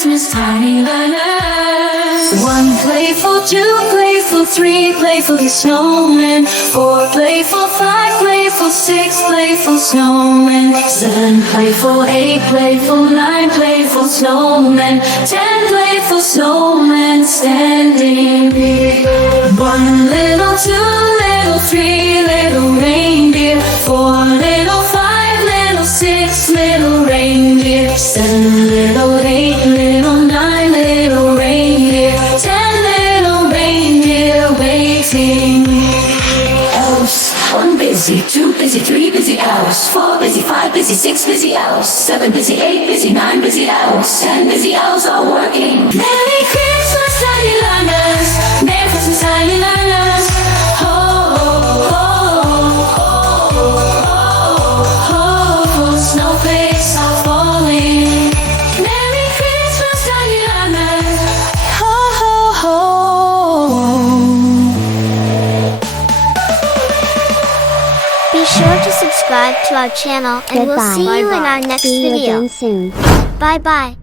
Christmas, tiny learners. 1 playful, 2 playful, 3 playful snowmen. 4 playful, 5 playful, 6 playful snowmen. 7 playful, 8 playful, 9 playful snowmen. 10 playful snowmen standing. 1 little, 2 little, 3 little reindeer. 4 little, 5 little, 6 little reindeer. 7 little, 8 little, 9 little reindeer. 10 little reindeer waiting. Elves. 1 busy, 2 busy, 3 busy hours. 4 busy, 5 busy, 6 busy hours. 7 busy, 8 busy, 9 busy hours. 10 busy hours are working. Merry Christmas, tiny learners. Merry Christmas, tiny learners. Ho, ho, ho, ho, ho, snowflakes are falling. Merry Christmas, tiny learners. Ho, ho, ho. Be sure to subscribe to our channel and we'll see you in our next video. See you again soon. Bye bye.